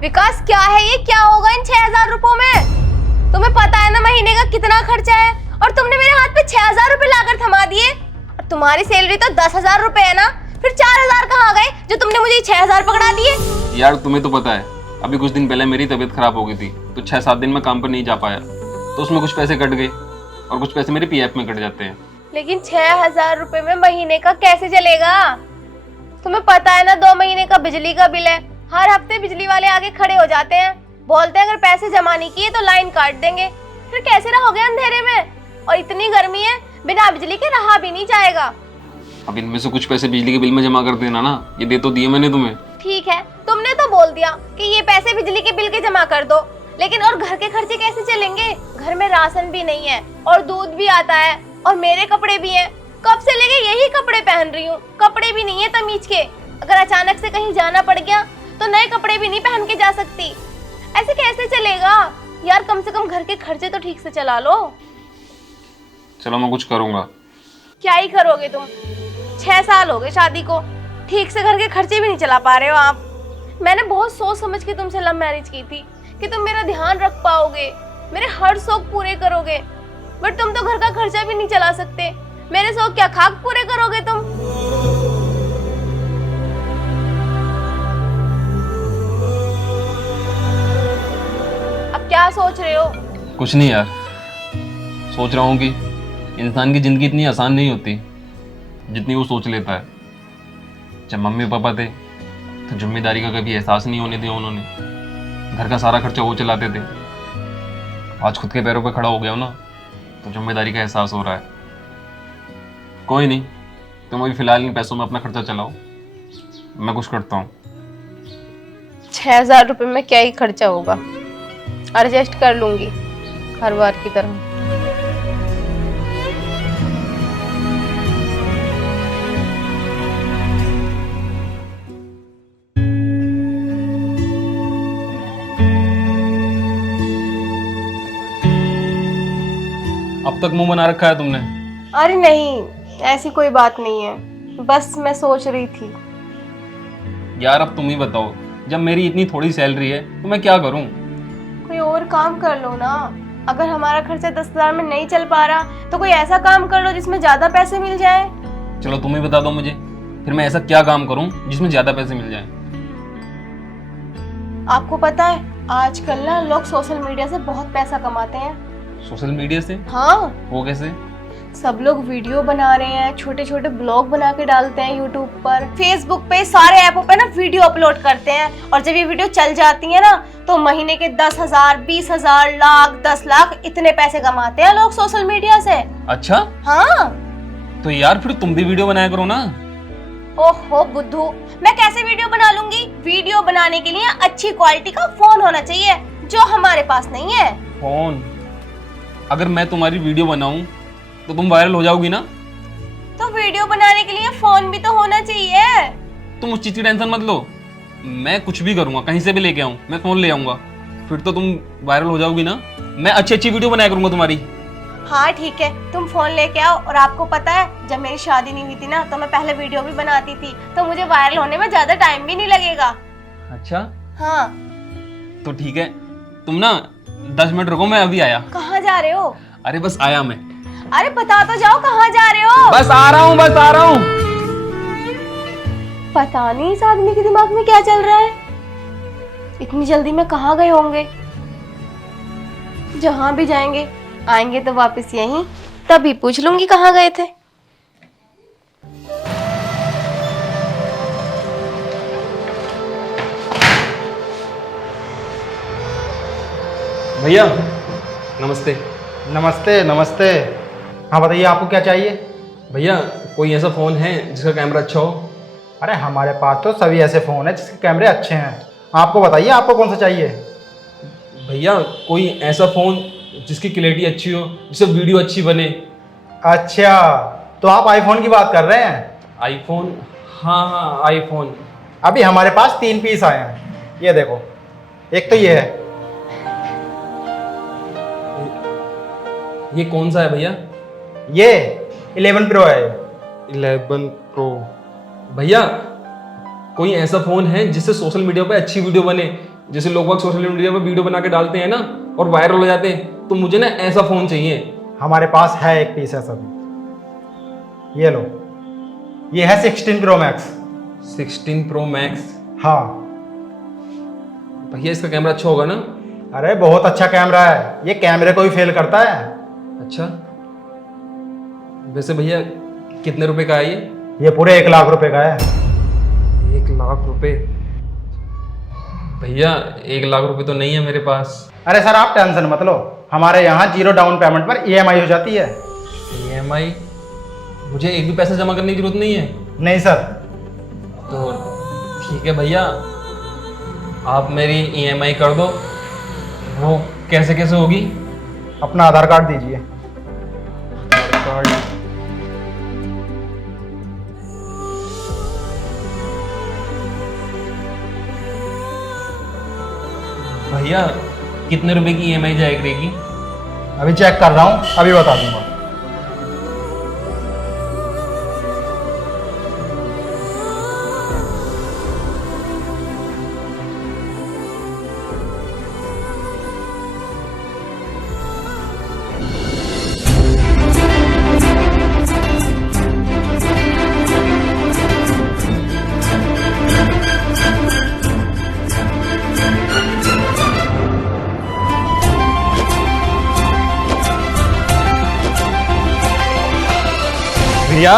विकास क्या है ये? क्या होगा इन 6,000 रुपयों में? तुम्हें पता है ना महीने का कितना खर्चा है, और तुमने मेरे हाथ पे 6,000 रुपए लाकर थमा दिए। और तुम्हारी सैलरी तो 10,000 रुपए है ना, फिर 4,000 कहाँ गए जो तुमने मुझे 6,000 पकड़ा दिए? यार तुम्हें तो पता है, अभी कुछ दिन पहले मेरी तबीयत खराब हो गई थी, तो 6-7 दिन में काम पर नहीं जा पाया, तो उसमें कुछ पैसे कट गए और कुछ पैसे मेरे पीएफ में कट जाते हैं। लेकिन 6,000 रुपए में महीने का कैसे चलेगा? तुम्हें पता है ना 2 महीने का बिजली का बिल है। हर हफ्ते बिजली वाले आगे खड़े हो जाते हैं, बोलते हैं अगर पैसे जमा नहीं किए तो लाइन काट देंगे। फिर कैसे रहोगे अंधेरे में? और इतनी गर्मी है, बिना बिजली के रहा भी नहीं जाएगा। अब इनमें से कुछ पैसे बिजली के बिल में जमा कर देना ना, ये दे तो दिए मैंने तुम्हें। ठीक है, तुमने तो बोल दिया कि ये पैसे बिजली के बिल के जमा कर दो, लेकिन और घर के खर्चे कैसे चलेंगे? घर में राशन भी नहीं है और दूध भी आता है और मेरे कपड़े भी हैं। कब से लेके यही कपड़े पहन रही हूँ, कपड़े भी नहीं है तमीज के। अगर अचानक से कहीं जाना पड़ गया तो नए कपड़े भी नहीं पहन के जा सकती। ऐसे कैसे चलेगा यार? कम से कम घर के खर्चे तो ठीक से चला लो। चलो मैं कुछ करूंगा। क्या ही करोगे तुम? 6 साल हो गए शादी को, ठीक से घर के खर्चे भी नहीं चला पा रहे हो आप। मैंने बहुत सोच समझ के तुमसे लव मैरिज की थी कि तुम मेरा ध्यान रख पाओगे, मेरे हर शौक पूरे करोगे, बट तुम तो घर का खर्चा भी नहीं चला सकते। मेरे शौक क्या खाक पूरे करोगे तुम? अब क्या सोच रहे हो? कुछ नहीं यार, सोच रहा हूँ कि इंसान की जिंदगी इतनी आसान नहीं होती जितनी वो सोच लेता है। जब मम्मी पापा थे तो जिम्मेदारी का कभी एहसास नहीं होने दिया उन्होंने, घर का सारा खर्चा वो चलाते थे। आज खुद के पैरों पे खड़ा हो गया हूं ना, तो जिम्मेदारी का एहसास हो रहा है। कोई नहीं, तुम अभी फिलहाल इन पैसों में अपना खर्चा चलाओ, मैं कुछ करता हूँ। 6,000 रुपए में क्या ही खर्चा होगा, एडजस्ट कर लूंगी हर बार की तरह। अब तक मुंह बना रखा है तुमने। अरे नहीं, ऐसी कोई बात नहीं है, बस मैं सोच रही थी। यार अब तुम ही बताओ, जब मेरी इतनी थोड़ी सैलरी है तो मैं क्या करूं? कोई और काम कर लो ना। अगर हमारा खर्चा 10,000 में नहीं चल पा रहा तो कोई ऐसा काम कर लो जिसमें ज्यादा पैसे मिल जाए। चलो तुम ही बता दो मुझे, फिर मैं ऐसा क्या काम करूं जिसमें ज्यादा पैसे मिल जाएं? आपको पता है आजकल ना लोग सोशल मीडिया से बहुत पैसा कमाते हैं। सोशल मीडिया से? हाँ, वो कैसे? सब लोग वीडियो बना रहे हैं, छोटे छोटे ब्लॉग बना के डालते हैं यूट्यूब पर, फेसबुक पे, सारे ऐपों पे ना वीडियो अपलोड करते हैं। और जब ये वीडियो चल जाती है ना तो महीने के 10,000, 20,000, लाख, 10 लाख इतने पैसे कमाते हैं लोग सोशल मीडिया से। अच्छा, हाँ। तो यार फिर तुम भी वीडियो बनाया करो ना। ओहो बुद्धू, मैं कैसे वीडियो बना लूंगी? वीडियो बनाने के लिए अच्छी क्वालिटी का फोन होना चाहिए, जो हमारे पास नहीं है। फोन? अगर मैं तुम्हारी वीडियो बनाऊं तो तुम वायरल हो जाओगी ना? तो वीडियो बनाने के लिए फोन भी तो होना चाहिए। तुम उस चीज की टेंशन मत लो, मैं कुछ भी करूंगा, कहीं से भी लेके आऊं, मैं फोन ले आऊंगा, फिर तो तुम वायरल हो जाओगी ना। मैं अच्छी अच्छी वीडियो बनाया करूंगा तुम्हारी। हाँ ठीक है, तुम फोन लेके आओ। और आपको पता है जब मेरी शादी नहीं हुई थी ना तो मैं पहले वीडियो भी बनाती थी, तो मुझे वायरल होने में ज्यादा टाइम भी नहीं लगेगा। अच्छा हाँ। तो ठीक है, तुम ना 10 मिनट रुको, मैं अभी आया। कहाँ जा रहे हो? अरे बस आया मैं। अरे बता तो जाओ कहाँ जा रहे हो? बस आ रहा हूँ, बस आ रहा हूँ। पता नहीं इस आदमी के दिमाग में क्या चल रहा है, इतनी जल्दी में कहाँ गए होंगे। जहाँ भी जाएंगे आएंगे तो वापस यहीं, तभी पूछ लूंगी कहाँ गए थे। भैया नमस्ते। नमस्ते नमस्ते। हाँ बताइए, आपको क्या चाहिए? भैया कोई ऐसा फ़ोन है जिसका कैमरा अच्छा हो? अरे हमारे पास तो सभी ऐसे फ़ोन हैं जिसके कैमरे अच्छे हैं। आपको बताइए आपको कौन सा चाहिए? भैया कोई ऐसा फ़ोन जिसकी क्लैरिटी अच्छी हो, जिससे वीडियो अच्छी बने। अच्छा, तो आप आईफोन की बात कर रहे हैं? आईफोन? हाँ हाँ आईफोन। अभी हमारे पास 3 पीस आए हैं, ये देखो। एक तो ये है। ये कौन सा है भैया? ये 11 प्रो है। 11 प्रो। भैया कोई ऐसा फ़ोन है जिससे सोशल मीडिया पे अच्छी वीडियो बने, जैसे लोग बाग सोशल मीडिया पर वीडियो बना के डालते हैं ना और वायरल हो जाते हैं, तो मुझे ना ऐसा फोन चाहिए। हमारे पास है एक पीस है सर, ये लो, ये है 16 प्रो मैक्स। 16 pro max. हाँ। भैया इसका कैमरा अच्छा होगा ना? अरे बहुत अच्छा कैमरा है, ये कैमरे को भी फेल करता है। अच्छा, वैसे भैया कितने रुपए का है ये? ये पूरे 1 लाख रुपए का है। 1 लाख रुपए? भैया 1 लाख रुपए तो नहीं है मेरे पास। अरे सर आप टेंशन मत लो, हमारे यहाँ 0 डाउन पेमेंट पर EMI हो जाती है। EMI? मुझे एक भी पैसा जमा करने की जरूरत नहीं है? नहीं सर। तो ठीक है भैया, आप मेरी EMI कर दो। वो कैसे कैसे होगी? अपना आधार कार्ड दीजिए। आधार कार्ड? भैया कितने रुपए की EMI जाएगी रहेगी? अभी चेक कर रहा हूँ, अभी बता दूंगा। भैया,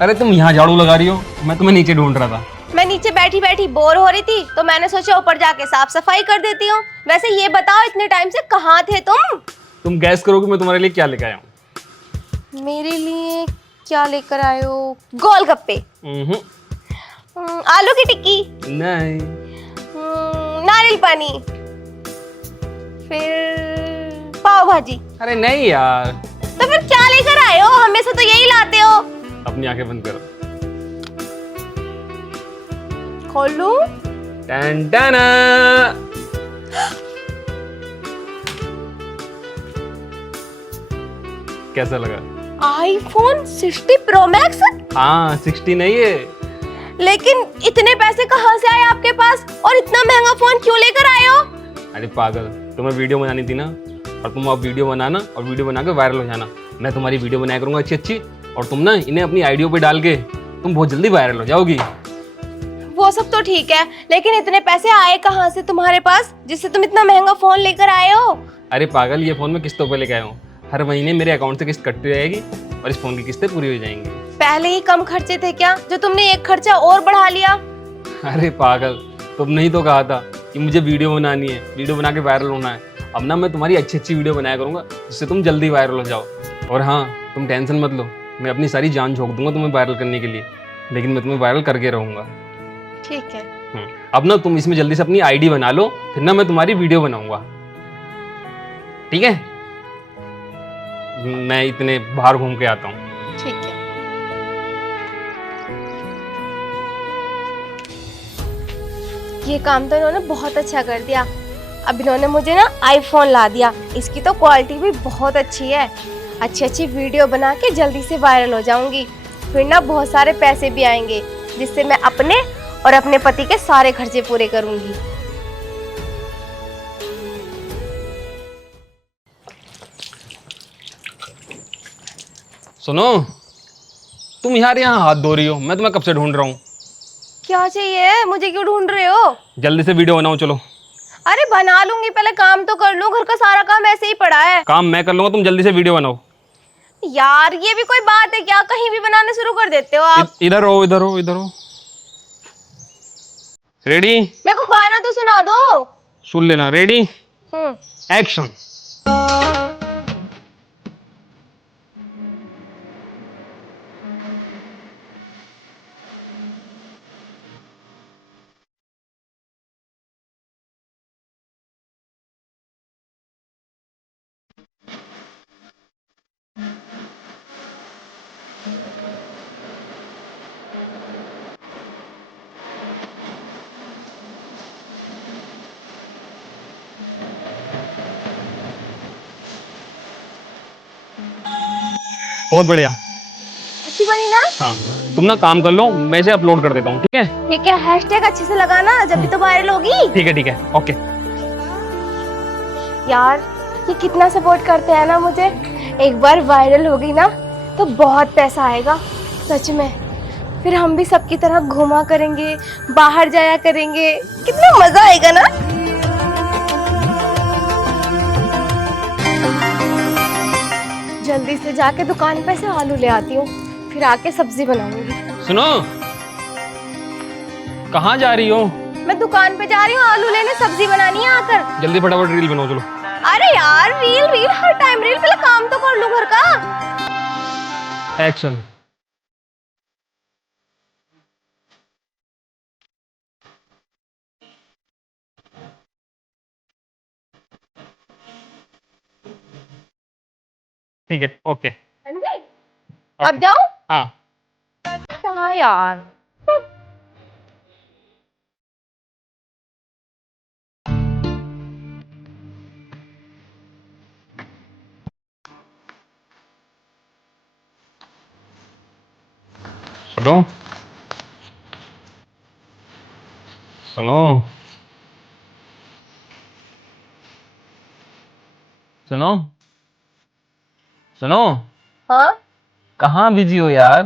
अरे तुम यहाँ झाड़ू लगा रही हो, मैं तुम्हें नीचे ढूंढ रहा था। मैं नीचे बैठी बैठी बोर हो रही थी तो मैंने सोचा ऊपर जाके साफ सफाई कर देती हूँ। वैसे ये बताओ इतने टाइम से कहाँ थे तुम? तुम गैस करोगे मैं तुम्हारे लिए क्या लेके आया हूँ? मेरे लिए क्या लेकर आए हो? गोलगप्पे? आलू की टिक्की? नहीं। नारियल पानी? फिर पाव भाजी? अरे नहीं यार। तो फिर क्या लेकर आए हो? हमेशा तो यही लाते हो। अपनी आंखें बंद करो। खोलूं? टन टना। कैसा लगा? IPhone 60 pro max? हाँ 60 नहीं है। लेकिन इतने पैसे कहाँ से आए आपके पास और इतना महंगा फोन क्यों लेकर आए हो? अरे पागल, तुम्हें वीडियो बनानी थी ना, और तुम अब वीडियो बनाना और वीडियो बना के वायरल हो जाना। मैं तुम्हारी वीडियो बनाया करूंगा अच्छी अच्छी, और तुम ना इन्हें अपनी आईडियो पे डाल के तुम बहुत जल्दी वायरल हो जाओगी। वो सब तो ठीक है, लेकिन इतने पैसे आए कहाँ से तुम्हारे पास जिससे तुम इतना महंगा फोन लेकर आए हो? अरे पागल, ये फोन मैं किस्तों पे लेके आया हूँ। हर महीने मेरे अकाउंट से किस्त कटती रहेगी और इस फोन की किस्तें पूरी हो जाएंगी। पहले ही कम खर्चे थे क्या, जो तुमने एक खर्चा और बढ़ा लिया? अरे पागल, तुमने ही तो कहा था कि मुझे वीडियो बनानी है, वीडियो बना के वायरल होना है। अब ना मैं तुम्हारी अच्छी अच्छी वीडियो बनाया करूंगा जिससे तुम जल्दी वायरल हो जाओ। और हाँ, तुम टेंशन मत लो, मैं अपनी सारी जान झोंक दूंगा तुम्हें वायरल करने के लिए, लेकिन मैं तुम्हें वायरल करके रहूंगा। ठीक है। अब ना तुम इसमें जल्दी से अपनी आईडी बना लो, फिर ना मैं तुम्हारी वीडियो बनाऊंगा, ठीक है? मैं इतने बाहर घूम के आता हूँ। ठीक है। ये काम तो इन्होंने बहुत अच्छा कर दिया। अब इन्होंने मुझे ना आईफोन ला दिया, इसकी तो क्वालिटी भी बहुत अच्छी है। अच्छी अच्छी वीडियो बना के जल्दी से वायरल हो जाऊंगी, फिर ना बहुत सारे पैसे भी आएंगे जिससे मैं अपने और अपने पति के सारे खर्चे पूरे करूंगी। सुनो, तुम यार यहाँ हाथ धो रही हो, मैं तुम्हें कब से ढूंढ रहा हूँ। क्या चाहिए? मुझे क्यों ढूंढ रहे हो? जल्दी से वीडियो बनाओ, चलो। अरे बना लूंगी, पहले काम तो कर लूं, घर का सारा काम ऐसे ही पड़ा है। काम मैं कर लूंगा, तुम जल्दी से वीडियो बनाओ। यार ये भी कोई बात है क्या? कहीं भी बनाने शुरू कर देते हो आप। इधर हो, इधर हो, इधर हो। रेडी? मेरे को गाना तो सुना दो। सुन लेना। रेडी, हम्म। एक्शन। बहुत बढ़िया। अच्छी बनी ना? हाँ। तुम ना काम कर लो, मैं इसे अपलोड कर देता हूँ, ठीक है? ठीक है, हैशटैग अच्छे से लगाना जब भी तो वायरल होगी। ठीक है, ओके। यार ये कितना सपोर्ट करते हैं ना मुझे। एक बार वायरल हो गई ना तो बहुत पैसा आएगा सच में। फिर हम भी सबकी तरह घूमा करेंगे, बाहर जाया करेंगे, कितना मजा आएगा ना। जल्दी से जाके दुकान पे से आलू ले आती हूँ, फिर आके सब्जी बनाऊंगी। सुनो, कहाँ जा रही हो? मैं दुकान पे जा रही हूँ आलू लेने, सब्जी बनानी है आकर। जल्दी फटाफट रील बनाओ, चलो। अरे यार रील रील हर टाइम रील, पहले काम तो कर लो घर का। एक्शन। ठीक है, ओके। अब जाओ। हाँ। क्या यार। सुनो, सुनो, सुनो, सुनो। हाँ कहाँ बिजी हो यार?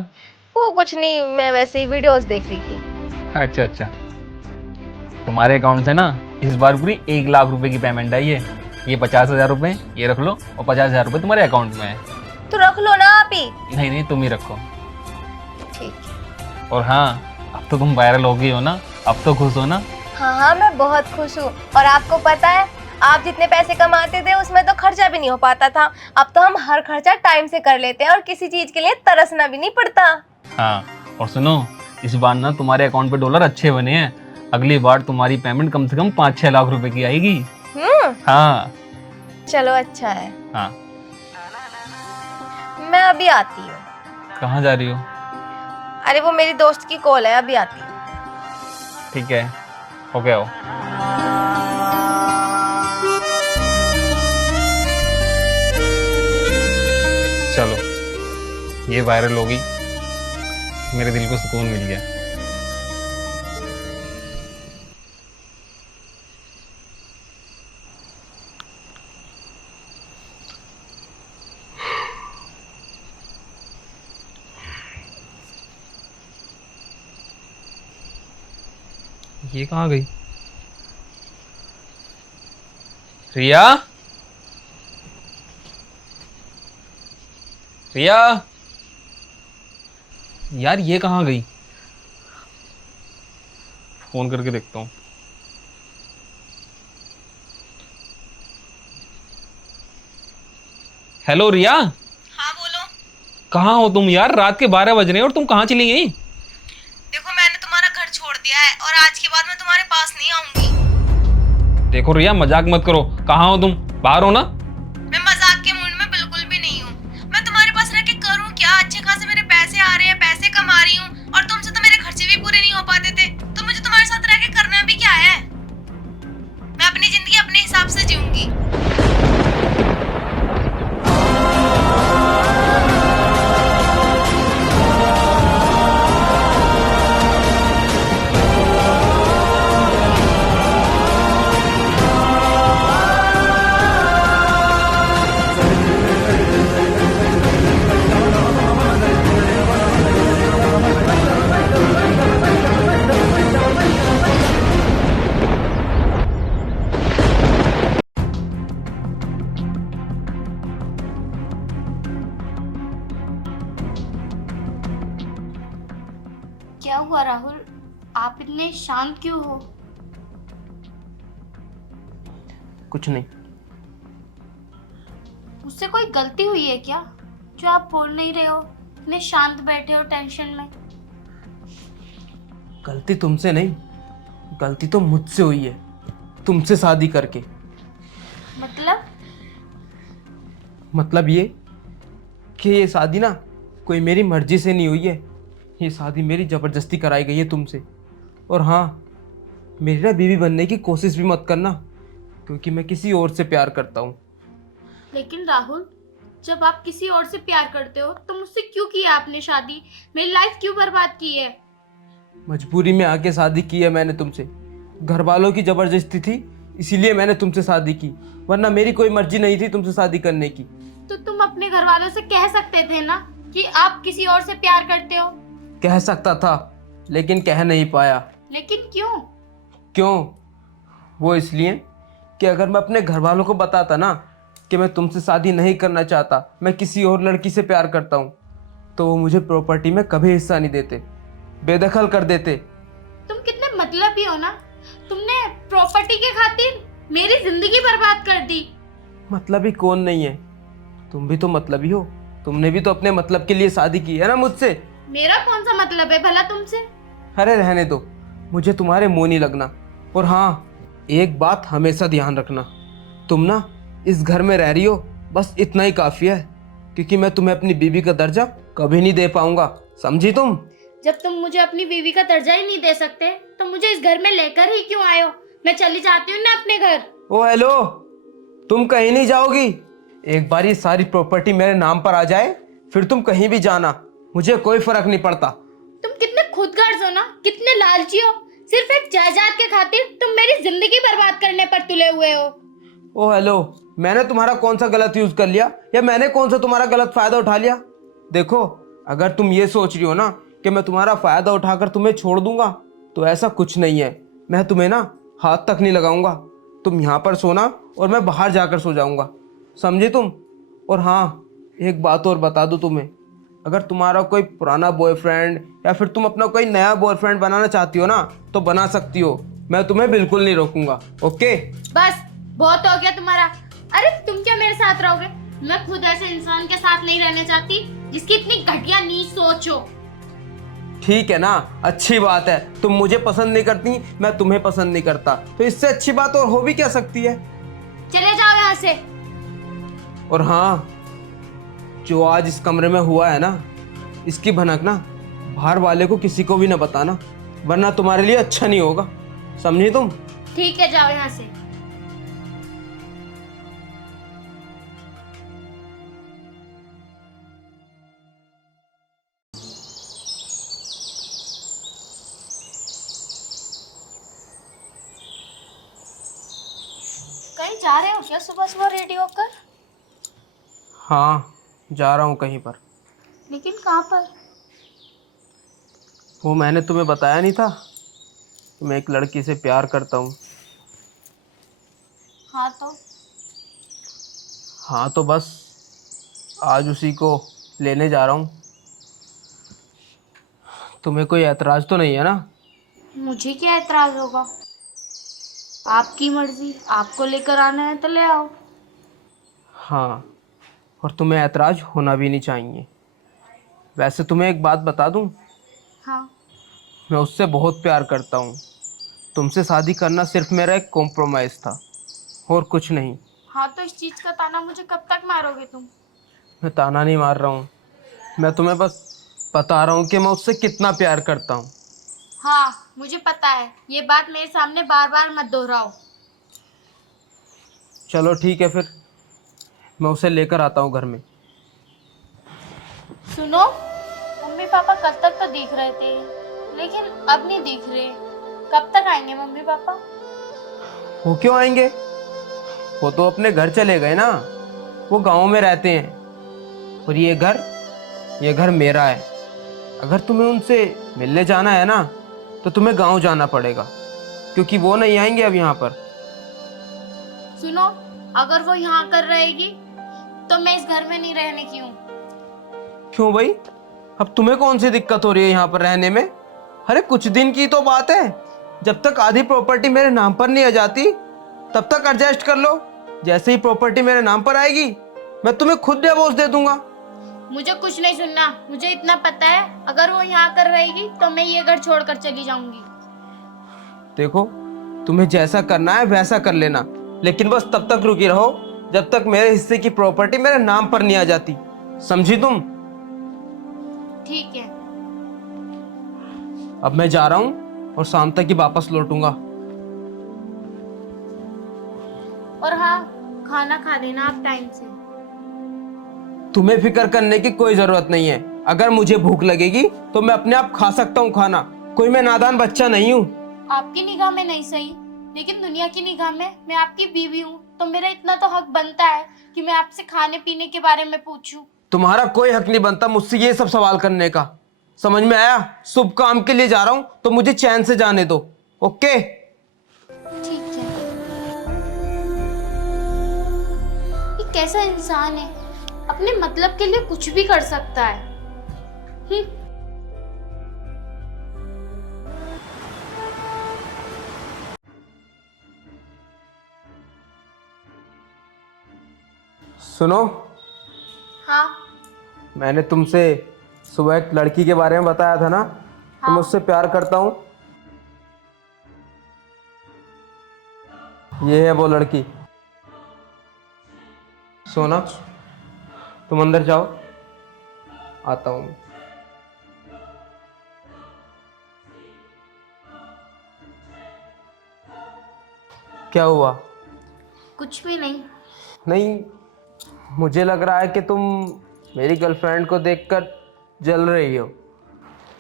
वो कुछ नहीं, मैं वैसे ही वीडियोस देख रही थी। अच्छा, तुम्हारे अकाउंट से ना इस बार पूरी 1 लाख रुपए की पेमेंट आई है। ये 50,000 रुपए ये रख लो, और 50,000 रुपए तुम्हारे अकाउंट में है। तो रख लो ना आप ही। नहीं, तुम ही रखो। ठीक। और हाँ, अब तो तुम वायरल हो गई हो ना, अब तो खुश हो ना? हाँ मैं बहुत खुश हूँ। और आपको पता है, आप जितने पैसे कमाते थे उसमें तो खर्चा भी नहीं हो पाता था। अब तो हम हर खर्चा टाइम से कर लेते हैं और किसी चीज के लिए तरसना भी नहीं पड़ता। हाँ, और सुनो, इस बार ना तुम्हारे अकाउंट पे डॉलर अच्छे बने हैं। अगली बार तुम्हारी पेमेंट कम से कम 5-6 लाख रुपए की आएगी। हाँ। चलो अच्छा है। हाँ। मैं अभी आती हूँ। कहाँ जा रही हो? अरे वो मेरी दोस्त की कॉल है, अभी आती हूँ। ठीक है, ओके आओ। चलो, ये वायरल होगी, मेरे दिल को सुकून मिल गया। ये कहाँ गई? रिया, रिया, यार ये कहाँ गई? फोन करके देखता हूँ। हेलो रिया। हाँ बोलो। कहाँ हो तुम यार? रात के 12 बज रहे हैं और तुम कहाँ चली गई? देखो मैंने तुम्हारा घर छोड़ दिया है और आज के बाद मैं तुम्हारे पास नहीं आऊंगी। देखो रिया, मजाक मत करो। कहाँ हो तुम? बाहर हो ना? मैं मजाक के मूड में बिल्कुल भी नहीं हूँ। मैं तुम्हारे पास रह के करूँ क्या? अच्छे खासे मेरे पैसे आ रहे हैं, पैसे कमा रही हूँ, और तुमसे तो मेरे खर्चे भी पूरे नहीं हो पाते थे, तो मुझे तुम्हारे साथ रह के करना भी क्या है? मैं अपनी जिंदगी अपने हिसाब से जीऊंगी। क्या हुआ राहुल, आप इतने शांत क्यों हो? कुछ नहीं। मुझसे कोई गलती हुई है क्या जो आप बोल नहीं रहे हो? इतने शांत बैठे हो टेंशन में। गलती तुमसे नहीं, गलती तो मुझसे हुई है, तुमसे शादी करके। मतलब ये कि ये शादी ना कोई मेरी मर्जी से नहीं हुई है, ये शादी मेरी ज़बरदस्ती कराई गई है तुमसे। और हाँ, मेरी ना बीवी बनने की कोशिश भी मत करना, क्योंकि मैं किसी और से प्यार करता हूँ। लेकिन राहुल, जब आप किसी और से प्यार करते हो तो मुझसे क्यों किया आपने शादी? मेरी लाइफ क्यों बर्बाद की है? मजबूरी में आके शादी की है मैंने तुमसे। घर वालों की जबरदस्ती थी, इसीलिए मैंने तुमसे शादी की, वरना मेरी कोई मर्जी नहीं थी तुमसे शादी करने की। तो तुम अपने घर वालों से कह सकते थे ना कि आप किसी और से प्यार करते हो। कह सकता था, लेकिन कह नहीं पाया। लेकिन क्यों? क्यों? वो इसलिए कि अगर मैं अपने घर वालों को बताता ना कि मैं तुमसे शादी नहीं करना चाहता, मैं किसी और लड़की से प्यार करता हूँ, तो वो मुझे प्रॉपर्टी में कभी हिस्सा नहीं देते, बेदखल कर देते। तुम कितने मतलबी हो ना। तुमने प्रॉपर्टी के खातिर मेरी जिंदगी बर्बाद कर दी। मतलब ही कौन नहीं है? तुम भी तो मतलबी हो। तुमने भी तो अपने मतलब के लिए शादी की है ना मुझसे। मेरा कौन सा मतलब है भला तुमसे? अरे रहने दो, मुझे तुम्हारे मुंह नहीं लगना। और हाँ, एक बात हमेशा ध्यान रखना, तुम ना इस घर में रह रही हो, बस इतना ही काफ़ी है, क्योंकि मैं तुम्हें अपनी बीवी का दर्जा कभी नहीं दे पाऊंगा, समझी तुम? जब तुम मुझे अपनी बीवी का दर्जा ही नहीं दे सकते तो मुझे इस घर में लेकर ही क्यों आए हो? मैं चली जाती हूँ ना अपने घर। ओ हेलो, तुम कहीं नहीं जाओगी। एक बार ये सारी प्रॉपर्टी मेरे नाम पर आ जाए, फिर तुम कहीं भी जाना, मुझे कोई फर्क नहीं पड़ता। तुम कितने खुदगर्ज हो ना, कितने लालची हो। सिर्फ एक जायदाद के खातिर तुम मेरी जिंदगी बर्बाद करने पर तुले हुए हो। ओ हेलो, मैंने तुम्हारा कौन सा गलत यूज कर लिया, या मैंने कौन सा तुम्हारा गलत फायदा उठा लिया? देखो, अगर तुम ये सोच रही हो ना कि मैं तुम्हारा फायदा उठाकर तुम्हें छोड़ दूंगा, तो ऐसा कुछ नहीं है। मैं तुम्हें ना हाथ तक नहीं लगाऊंगा। तुम यहाँ पर सोना और मैं बाहर जाकर सो जाऊंगा, समझे तुम? और हाँ, एक बात और बता दूं तुम्हें, अगर तुम्हारा कोई पुराना बॉयफ्रेंड या फिर तुम अपना कोई नया बॉयफ्रेंड बनाना चाहती हो ना, तो बना सकती हो, मैं तुम्हें बिल्कुल नहीं रोकूंगा। ओके? बस बहुत हो गया तुम्हारा। अरे तुम क्या मेरे साथ रहोगे? मैं खुद ऐसे इंसान के साथ नहीं रहना चाहती जिसकी इतनी घटिया नीच सोच हो। ठीक है ना, अच्छी बात है। तुम मुझे पसंद नहीं करती, मैं तुम्हें पसंद नहीं करता, तो इससे अच्छी बात और हो भी क्या सकती है? चले जाओ यहाँ से। और हाँ, जो आज इस कमरे में हुआ है ना, इसकी भनक ना बाहर वाले को किसी को भी ना बताना, वरना तुम्हारे लिए अच्छा नहीं होगा, समझी तुम? ठीक है, जाओ यहाँ से। कहीं जा रहे हो क्या सुबह सुबह रेडी होकर? हाँ, जा रहा हूँ कहीं पर। लेकिन कहाँ पर? वो मैंने तुम्हें बताया नहीं था कि मैं एक लड़की से प्यार करता हूँ। हाँ तो? हाँ तो बस आज उसी को लेने जा रहा हूँ। तुम्हें कोई ऐतराज़ तो नहीं है ना? मुझे क्या एतराज होगा? आपकी मर्जी, आपको लेकर आना है तो ले आओ। हाँ, और तुम्हें ऐतराज़ होना भी नहीं चाहिए। वैसे तुम्हें एक बात बता दूँ, हाँ। मैं उससे बहुत प्यार करता हूँ। तुमसे शादी करना सिर्फ मेरा एक कॉम्प्रोमाइज़ था, और कुछ नहीं। हाँ तो इस चीज का ताना मुझे कब तक मारोगे तुम? मैं ताना नहीं मार रहा हूँ, मैं तुम्हें बस बता रहा हूँ कि मैं उससे कितना प्यार करता हूँ। हाँ मुझे पता है, ये बात मेरे सामने बार बार मत दोहराओ। चलो ठीक है, फिर मैं उसे लेकर आता हूँ घर में। सुनो, मम्मी पापा कल तक तो दिख रहे थे, लेकिन अब नहीं दिख रहे। कब तक आएंगे मम्मी पापा? वो क्यों आएंगे? वो तो अपने घर चले गए ना, वो गांव में रहते हैं। और ये घर मेरा है। अगर तुम्हें उनसे मिलने जाना है ना, तो तुम्हें गांव जाना पड़ेगा, क्योंकि वो नहीं आएंगे अब यहाँ पर। सुनो, अगर वो यहाँ कर रहेगी तो मैं इस घर में नहीं रहने की हूँ। क्यों भाई? अब तुम्हें कौन सी दिक्कत हो रही है यहाँ पर रहने में? अरे कुछ दिन की तो बात है, जब तक आधी प्रॉपर्टी मेरे नाम पर नहीं आ जाती तब तक एडजस्ट कर लो। जैसे ही प्रॉपर्टी मेरे नाम पर आएगी, मैं तुम्हें खुद डिवोर्स दे दूंगा। मुझे कुछ नहीं सुनना, मुझे इतना पता है, अगर वो यहाँ कर रहेगी तो मैं ये घर छोड़कर चली जाऊंगी। देखो, तुम्हें जैसा करना है वैसा कर लेना, लेकिन बस तब तक रुकी रहो जब तक मेरे हिस्से की प्रॉपर्टी मेरे नाम पर नहीं आ जाती, समझी तुम? ठीक है। अब मैं जा रहा हूँ और शाम तक ही वापस लौटूंगा। और हाँ, खाना खा देना आप टाइम से। तुम्हें फिक्र करने की कोई जरूरत नहीं है। अगर मुझे भूख लगेगी तो मैं अपने आप खा सकता हूँ खाना। कोई मैं नादान बच्चा नहीं हूँ। आपकी निगाह में नहीं सही, लेकिन दुनिया की निगाह में मैं आपकी बीवी हूँ, तो मेरा इतना तो हक बनता है कि मैं आपसे खाने पीने के बारे में पूछूं। तुम्हारा कोई हक नहीं बनता मुझसे ये सब सवाल करने का। समझ में आया? शुभ काम के लिए जा रहा हूँ तो मुझे चैन से जाने दो। ओके? ठीक है। ये कैसा इंसान है, अपने मतलब के लिए कुछ भी कर सकता है। सुनो, हाँ मैंने तुमसे सुबह एक लड़की के बारे में बताया था ना, तो मैं उससे प्यार करता हूँ। ये है वो लड़की। सोना, तुम अंदर जाओ, आता हूँ मैं। क्या हुआ? कुछ भी नहीं। नहीं, मुझे लग रहा है कि तुम मेरी गर्लफ्रेंड को देखकर जल रही हो।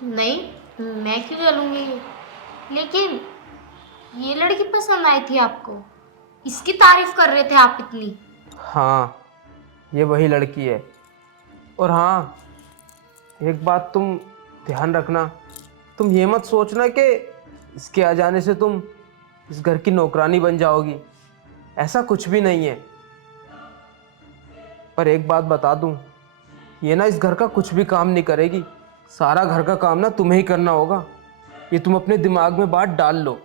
नहीं, मैं क्यों जलूंगी? लेकिन ये लड़की पसंद आई थी आपको, इसकी तारीफ कर रहे थे आप इतनी। हाँ, ये वही लड़की है। और हाँ, एक बात तुम ध्यान रखना, तुम ये मत सोचना कि इसके आ जाने से तुम इस घर की नौकरानी बन जाओगी। ऐसा कुछ भी नहीं है। पर एक बात बता दूं, ये ना इस घर का कुछ भी काम नहीं करेगी। सारा घर का काम ना तुम्हें ही करना होगा। ये तुम अपने दिमाग में बात डाल लो।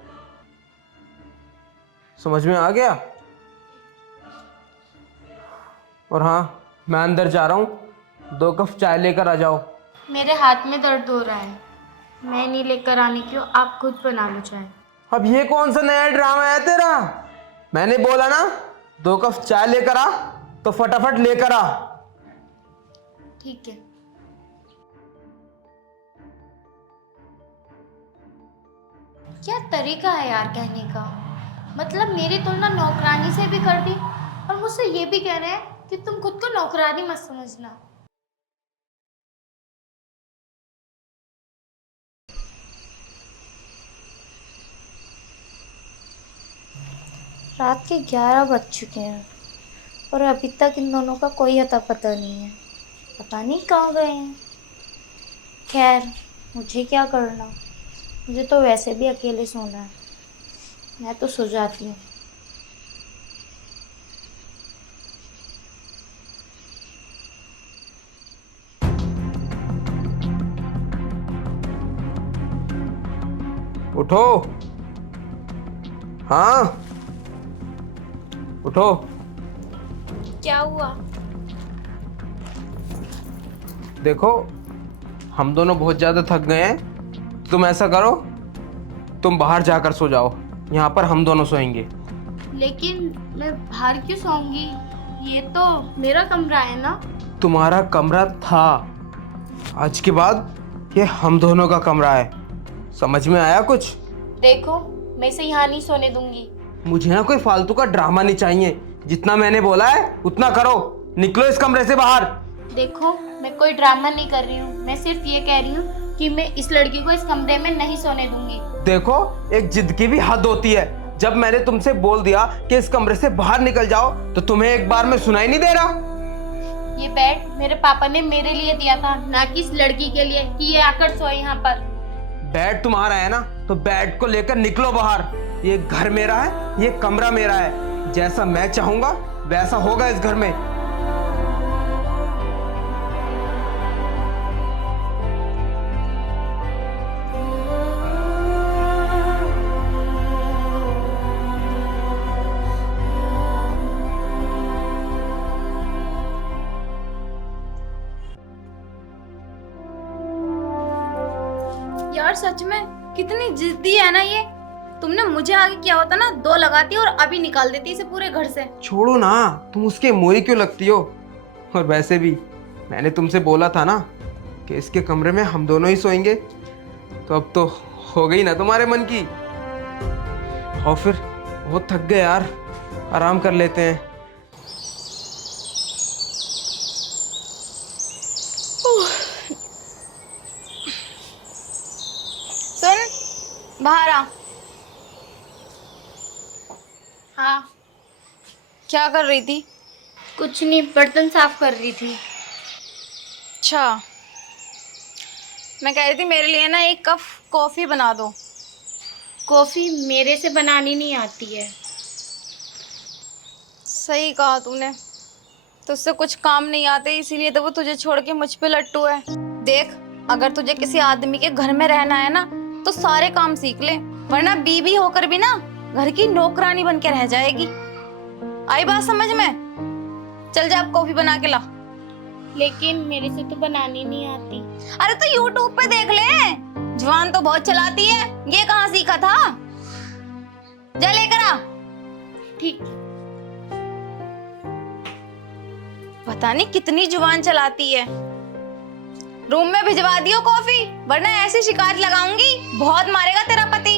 समझ में आ गया? और हाँ, मैं अंदर जा रहा हूँ, 2 कप चाय लेकर आ जाओ। मेरे हाथ में दर्द हो रहा है, मैं नहीं लेकर आने क्यों, आप खुद बना लो चाय। अब ये कौन सा नया ड्रामा है तेरा? मैंने बोला ना 2 कप चाय लेकर आ, तो फटाफट लेकर आ। ठीक है। क्या तरीका है यार कहने का, मतलब मेरी तुलना नौकरानी से भी कर दी और मुझसे ये भी कह रहे हैं कि तुम खुद को नौकरानी मत समझना। रात के 11 बज चुके हैं और अभी तक इन दोनों का कोई अता पता नहीं है। पता नहीं कहाँ गए हैं। खैर, मुझे क्या करना, मुझे तो वैसे भी अकेले सोना है। मैं तो सो जाती हूँ। उठो। हाँ, उठो। क्या हुआ? देखो, हम दोनों बहुत ज़्यादा थक गए हैं। तुम ऐसा करो, तुम बाहर जाकर सो जाओ। यहाँ पर हम दोनों सोएंगे। लेकिन मैं बाहर क्यों सोऊंगी? ये तो मेरा कमरा है ना। तुम्हारा कमरा था, आज के बाद ये हम दोनों का कमरा है। समझ में आया कुछ? देखो, मैं इसे यहाँ नहीं सोने दूंगी। मुझे ना कोई फालतू का ड्रामा नहीं चाहिए। जितना मैंने बोला है उतना करो। निकलो इस कमरे से बाहर। देखो, मैं कोई ड्रामा नहीं कर रही हूँ, मैं सिर्फ ये कह रही हूँ कि मैं इस लड़की को इस कमरे में नहीं सोने दूंगी। देखो, एक जिद की भी हद होती है। जब मैंने तुमसे बोल दिया कि इस कमरे से बाहर निकल जाओ, तो तुम्हें एक बार में सुनाई नहीं दे रहा? ये बेड मेरे पापा ने मेरे लिए दिया था, ना कि इस लड़की के लिए कि ये आकर सोए यहाँ पर। बेड तुम्हारा है ना, तो बेड को लेकर निकलो बाहर। ये घर मेरा है, ये कमरा मेरा है। जैसा मैं चाहूंगा वैसा होगा इस घर में। यार सच में कितनी जिद्दी है ना ये। तुमने मुझे आगे किया होता ना, 2 लगाती और अभी निकाल देती इसे पूरे घर से। छोड़ो ना, तुम उसके मोरी क्यों लगती हो? और वैसे भी मैंने तुमसे बोला था ना कि इसके कमरे में हम दोनों ही सोएंगे, तो अब तो हो गई ना तुम्हारे मन की। और फिर बहुत थक गए यार, आराम कर लेते हैं। बाहर आ। हाँ, क्या कर रही थी? कुछ नहीं, बर्तन साफ कर रही थी। अच्छा, मैं कह रही थी मेरे लिए ना एक कप कॉफी बना दो। कॉफी मेरे से बनानी नहीं आती है। सही कहा तूने, तुझसे कुछ काम नहीं आते, इसीलिए तो वो तुझे छोड़ के मुझ पे लट्टू है। देख, अगर तुझे किसी आदमी के घर में रहना है ना तो सारे काम सीख ले, वरना बीवी होकर भी ना घर की नौकरानी बन के रह जाएगी। आई बात समझ में? चल जा, अब कॉफी बना के ला। लेकिन मेरे से तो बनानी नहीं आती। अरे तो यूट्यूब पे देख ले, जवान तो बहुत चलाती है, ये कहाँ सीखा था? जा लेकर आ। ठीक। पता नहीं कितनी जुबान चलाती है। रूम में भिजवा दियो कॉफी, वरना ऐसी शिकायत लगाऊंगी, बहुत मारेगा तेरा पति।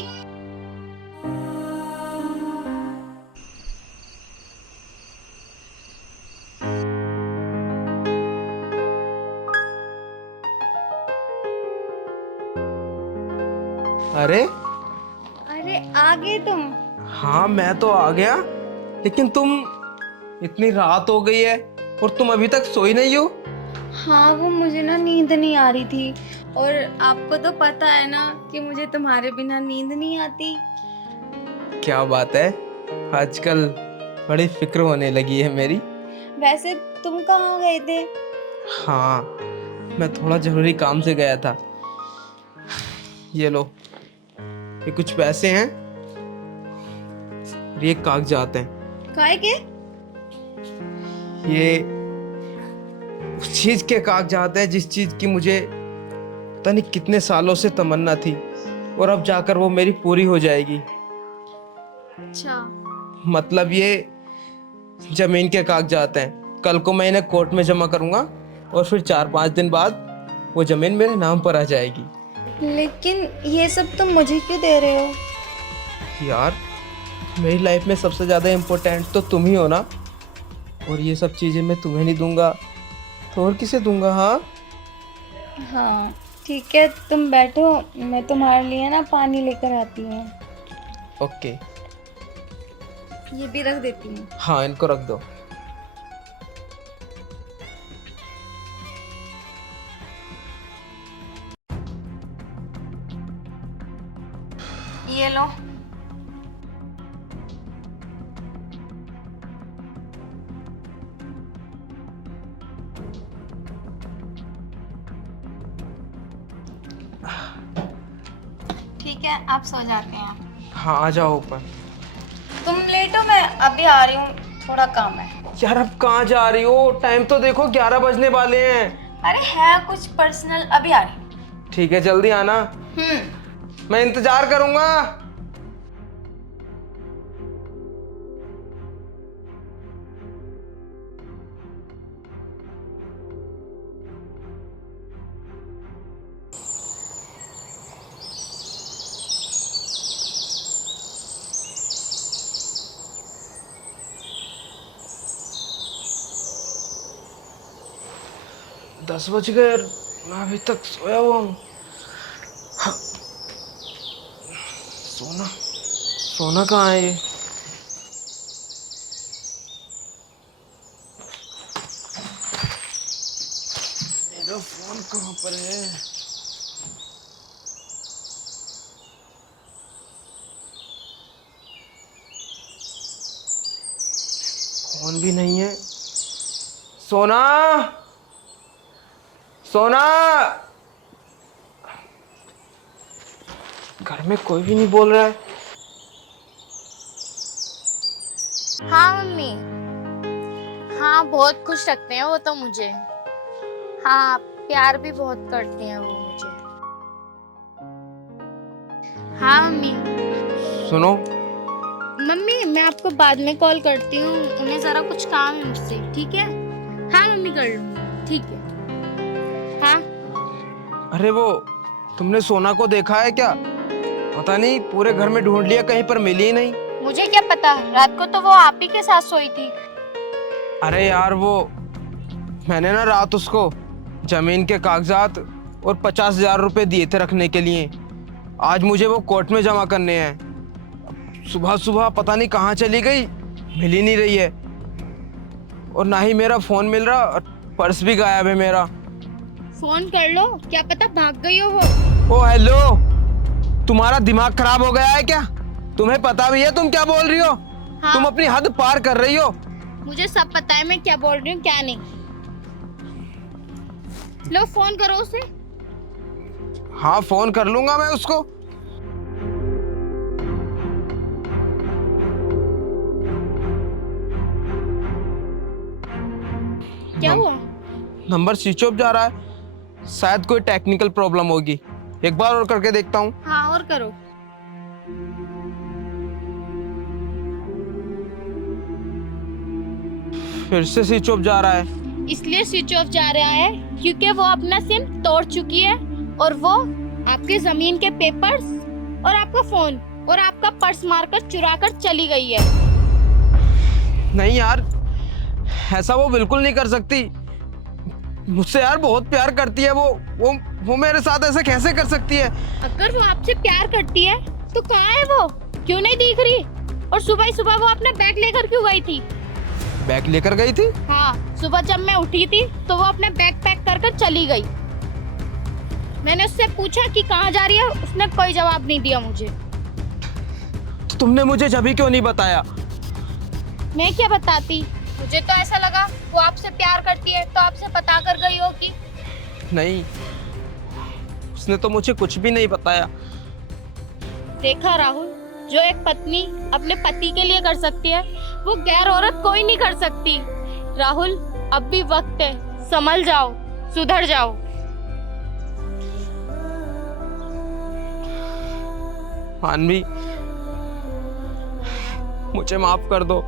अरे अरे आ गए तुम? हाँ, मैं तो आ गया, लेकिन तुम, इतनी रात हो गई है और तुम अभी तक सोई नहीं हो। हाँ, वो मुझे ना नींद नहीं आ रही थी, और आपको तो पता है ना कि मुझे तुम्हारे बिना नींद नहीं आती। क्या बात है, आजकल बड़ी फिक्र होने लगी है मेरी। वैसे तुम कहाँ गए थे? हाँ, मैं थोड़ा जरूरी काम से गया था। ये लो, ये कुछ पैसे हैं और ये कागजात हैं। काहे के? ये उस चीज के कागजात है जिस चीज की मुझे पता नहीं कितने सालों से तमन्ना थी, और अब जाकर वो मेरी पूरी हो जाएगी। अच्छा, मतलब ये जमीन के कागजात हैं। कल को मैं इन्हें कोर्ट में जमा करूंगा और फिर 4-5 दिन बाद वो जमीन मेरे नाम पर आ जाएगी। लेकिन ये सब तुम मुझे क्यों दे रहे हो? यार, मेरी लाइफ में सबसे ज़्यादा इम्पोर्टेंट तो तुम ही हो ना, और ये सब चीज़ें मैं तुम्हें नहीं दूंगा तो और किसे दूंगा? हाँ हाँ ठीक है, तुम बैठो, मैं तुम्हारे लिए ना पानी लेकर आती हूँ। ओके। ये भी रख देती हूँ। हाँ, इनको रख दो। ये लो। ठीक है, आप सो जाते हैं। हाँ, आ जाओ ऊपर। तुम लेटो, मैं अभी आ रही हूँ, थोड़ा काम है। यार, अब कहाँ जा रही हो? टाइम तो देखो, 11 बजने वाले हैं। अरे है कुछ पर्सनल, अभी आ रही हूँ। ठीक है, जल्दी आना, मैं इंतजार करूंगा। दस बज गए, मैं अभी तक सोया हुआ हूँ। हाँ। सोना कहाँ है ये? मेरा फोन कहाँ पर है? फोन भी नहीं है। सोना, सोना, घर में कोई भी नहीं बोल रहा है। हाँ मम्मी, हाँ बहुत खुश रखते हैं वो तो मुझे। हाँ, प्यार भी बहुत करते हैं वो मुझे। हाँ मम्मी। सुनो, मम्मी मैं आपको बाद में कॉल करती हूँ, उन्हें जरा कुछ काम है मुझसे, ठीक है? हाँ मम्मी, कर लूँगी, ठीक है। हाँ। अरे वो, तुमने सोना को देखा है क्या? पता नहीं, पूरे घर में ढूंढ लिया, कहीं पर मिली ही नहीं। मुझे क्या पता, रात को तो वो आप ही के साथ सोई थी। अरे यार, वो मैंने ना रात उसको जमीन के कागजात और 50,000 रुपए दिए थे रखने के लिए, आज मुझे वो कोर्ट में जमा करने हैं। सुबह सुबह पता नहीं कहाँ चली गई, मिल ही नहीं रही है। और ना ही मेरा फोन मिल रहा, और पर्स भी गायब है मेरा। फोन कर लो, क्या पता भाग गई हो वो। ओ हेलो, तुम्हारा दिमाग खराब हो गया है क्या? तुम्हें पता भी है तुम क्या बोल रही हो? हाँ। तुम अपनी हद पार कर रही हो। मुझे सब पता है मैं क्या बोल रही हूँ क्या नहीं। लो फोन करो उसे। हाँ फोन कर लूंगा मैं उसको। क्या हुआ? नंबर स्विच ऑफ जा रहा है, शायद कोई टेक्निकल प्रॉब्लम होगी। एक बार और करके देखता हूँ। हाँ और करो। फिर से स्विच ऑफ जा रहा है। इसलिए स्विच ऑफ जा रहा है क्योंकि वो अपना सिम तोड़ चुकी है, और वो आपके जमीन के पेपर्स और आपका फोन और आपका पर्स मारकर चुरा कर चली गई है। नहीं यार, ऐसा वो बिल्कुल नहीं कर सकती। मुझसे यार बहुत प्यार करती है वो मेरे साथ ऐसे कैसे कर सकती है? अगर वो आपसे प्यार करती है तो कहाँ है वो? क्यों नहीं दिख रही? और सुबह ही सुबह वो अपना बैग लेकर क्यों गई थी? बैग लेकर गई थी? हाँ, सुबह जब मैं उठी थी तो वो अपना बैग पैक कर कर चली गई। मैंने उससे पूछा कि कहाँ जा रही है, उसने कोई जवाब नहीं दिया मुझे। तो तुमने मुझे जब ही क्यों नहीं बताया? मैं क्या बताती? मुझे तो ऐसा लगा वो आपसे प्यार करती है तो आपसे बता कर गई होगी। नहीं, उसने तो मुझे कुछ भी नहीं बताया। देखा राहुल, जो एक पत्नी अपने पति के लिए कर सकती है वो गैर औरत कोई नहीं कर सकती। राहुल, अब भी वक्त है, संभल जाओ, सुधर जाओ। मानवी, मुझे माफ कर दो।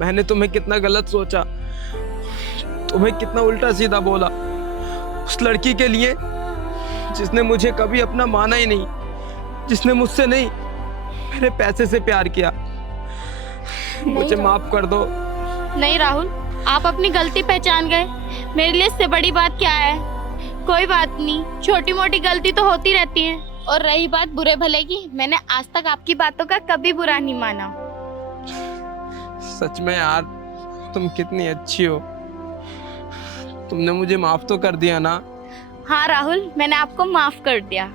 मैंने तुम्हें कितना गलत सोचा, तुम्हें कितना उल्टा सीधा बोला। उस लड़की के लिए जिसने मुझे कभी अपना माना ही नहीं, जिसने मुझसे नहीं मेरे पैसे से प्यार किया। मुझे माफ कर दो। नहीं राहुल, आप अपनी गलती पहचान गए, मेरे लिए इससे बड़ी बात क्या है? कोई बात नहीं, छोटी मोटी गलती तो होती रहती है। और रही बात बुरे भले की, मैंने आज तक आपकी बातों का कभी बुरा नहीं माना। सच में यार, तुम कितनी अच्छी हो। तुमने मुझे माफ तो कर दिया ना? हाँ राहुल, मैंने आपको माफ कर दिया।